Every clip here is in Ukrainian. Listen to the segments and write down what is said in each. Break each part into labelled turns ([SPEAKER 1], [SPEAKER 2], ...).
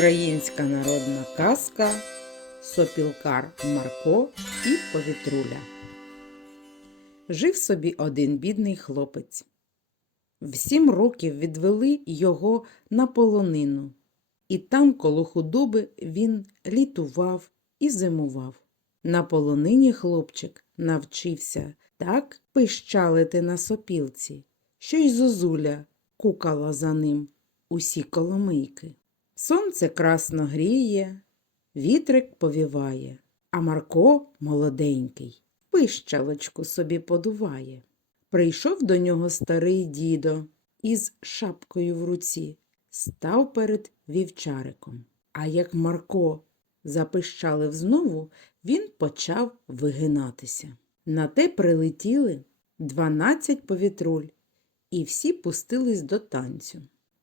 [SPEAKER 1] Українська народна казка Сопілкар Марко і Повітруля. Жив собі один бідний хлопець. В сім років відвели його на полонину, і там, коло худоби, він літував і зимував. На полонині хлопчик навчився так пищалити на сопілці, що й зозуля кукала за ним усі коломийки. Сонце красно гріє, вітрик повіває, а Марко молоденький, пищалочку собі подуває. Прийшов до нього старий дідо із шапкою в руці, став перед вівчариком. А як Марко запищалив знову, він почав вигинатися. На те прилетіли дванадцять повітруль, і всі пустились до танцю.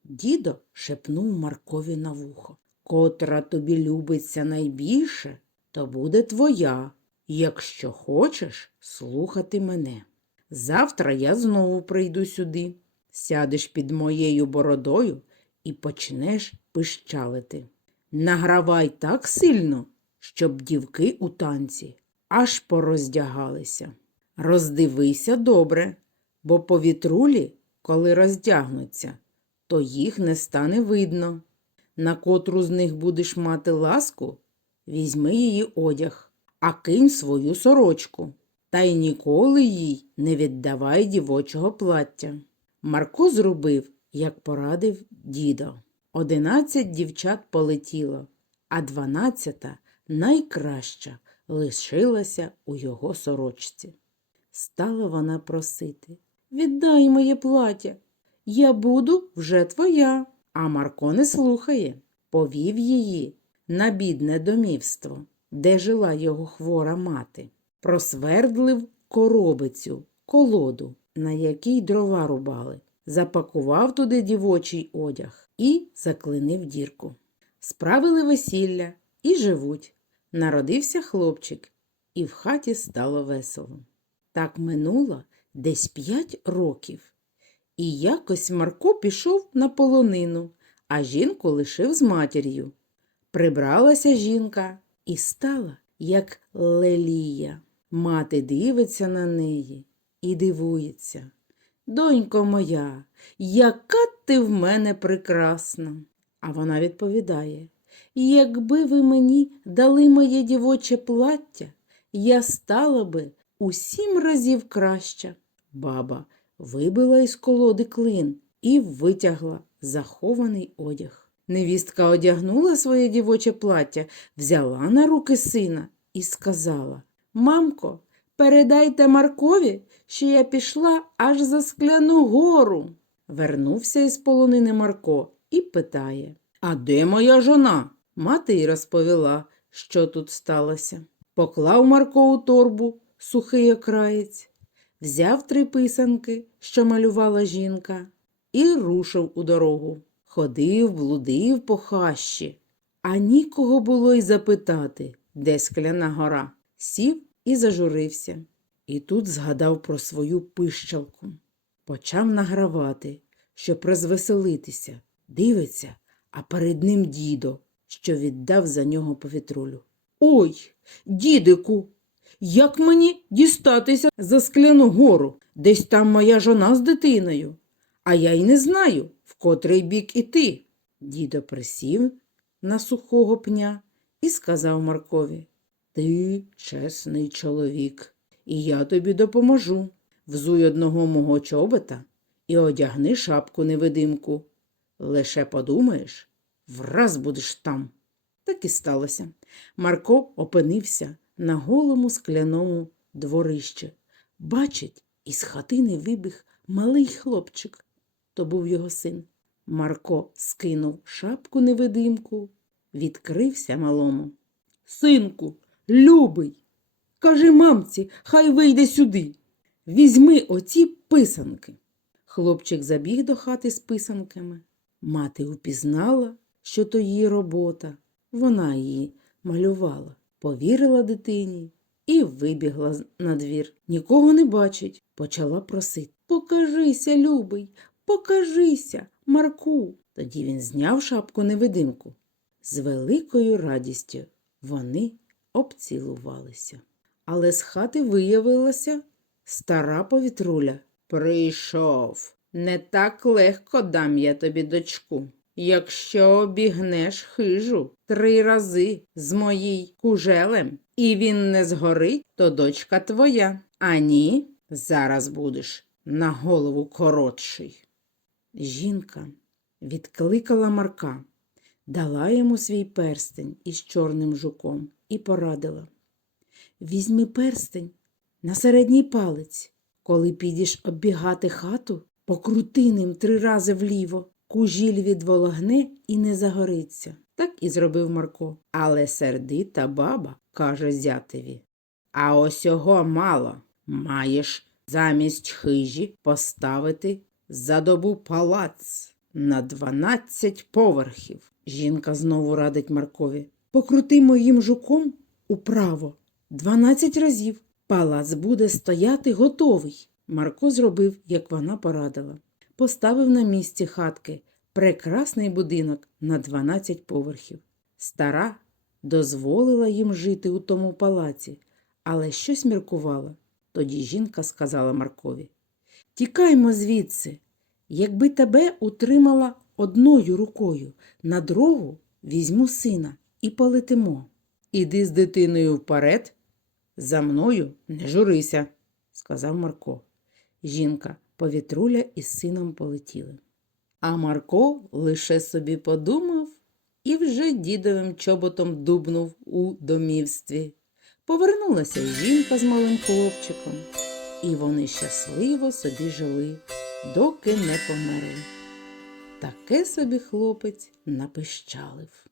[SPEAKER 1] Дідо шепнув Маркові на вухо. Котра тобі любиться найбільше, то буде твоя, якщо хочеш слухати мене. Завтра я знову прийду сюди, сядеш під моєю бородою і почнеш пищалити. Награвай так сильно, щоб дівки у танці аж пороздягалися. Роздивися добре, бо повітрулі, коли роздягнуться, то їх не стане видно. На котру з них будеш мати ласку, візьми її одяг, а кинь свою сорочку, та й ніколи їй не віддавай дівочого плаття. Марко зробив, як порадив дідо. Одинадцять дівчат полетіло, а дванадцята найкраща лишилася у його сорочці. Стала вона просити Віддай моє плаття, я буду вже твоя. А Марко не слухає, повів її на бідне домівство, де жила його хвора мати, просвердлив коробицю, колоду, на якій дрова рубали, запакував туди дівочий одяг і заклинив дірку. Справили весілля і живуть. Народився хлопчик, і в хаті стало весело. Так минуло десь п'ять років. І якось Марко пішов на полонину, а жінку лишив з матір'ю. Прибралася жінка і стала, як лелія. Мати дивиться на неї і дивується. Донько моя, яка ти в мене прекрасна. А вона відповідає Якби ви мені дали моє дівоче плаття, я стала би у сім разів краща. Баба вибила із колоди клин і витягла захований одяг. Невістка одягнула своє дівоче плаття, взяла на руки сина і сказала Мамко, передайте Маркові, що я пішла аж за скляну гору. Вернувся із полонини Марко і питає А де моя жона? Мати й розповіла, що тут сталося. Поклав Марко у торбу сухий окраєць, взяв три писанки, що малювала жінка, і рушив у дорогу. Ходив, блудив по хащі, а нікого було й запитати, де скляна гора. Сів і зажурився. І тут згадав про свою пищалку. Почав награвати, щоб розвеселитися. Дивиться, а перед ним дідо, що віддав за нього повітрулю. Ой, дідику, як мені дістатися за скляну гору? Десь там моя жона з дитиною, а я й не знаю, в котрий бік іти. Дідо присів на сухого пня і сказав Маркові Ти чесний чоловік, і я тобі допоможу. Взуй одного мого чобота і одягни шапку невидимку. Лише подумаєш, враз будеш там. Так і сталося. Марко опинився на голому скляному дворищі. Бачить, із хатини вибіг малий хлопчик. То був його син. Марко скинув шапку невидимку, відкрився малому. Синку, любий, кажи мамці, хай вийде сюди. Візьми оці писанки. Хлопчик забіг до хати з писанками. Мати упізнала, що то її робота. Вона її малювала, повірила дитині і вибігла на двір. Нікого не бачить, почала просити. Покажися, любий, покажися, Марку. Тоді він зняв шапку невидимку, З великою радістю вони обцілувалися. Але з хати виявилася стара повітруля. Прийшов. Не так легко дам я тобі дочку. Якщо обігнеш хижу три рази з моїй кужелем, і він не згорить, то дочка твоя. А ні, зараз будеш на голову коротший. Жінка відкликала Марка, дала йому свій перстень із чорним жуком і порадила. Візьми перстень на середній палець. Коли підеш оббігати хату, покрути ним три рази вліво, кужіль відвологне і не загориться. Так і зробив Марко. Але сердита баба каже зятеві. А ось його мало. Маєш замість хижі поставити за добу палац на дванадцять поверхів. Жінка знову радить Маркові. Покрути моїм жуком управо дванадцять разів. Палац буде стояти готовий. Марко зробив, як вона порадила. Поставив на місці хатки прекрасний будинок на 12 поверхів. Стара дозволила їм жити у тому палаці, але щось міркувала. Тоді жінка сказала Маркові Тікаймо звідси. Якби тебе утримала одною рукою, на другу візьму сина і полетимо. Іди з дитиною вперед, за мною не журися, сказав Марко. Жінка, повітруля із сином полетіли. А Марко лише собі подумав і вже дідовим чоботом дубнув у домівстві. Повернулася жінка з малим хлопчиком, і вони щасливо собі жили, доки не померли. Таке собі хлопець напищалив.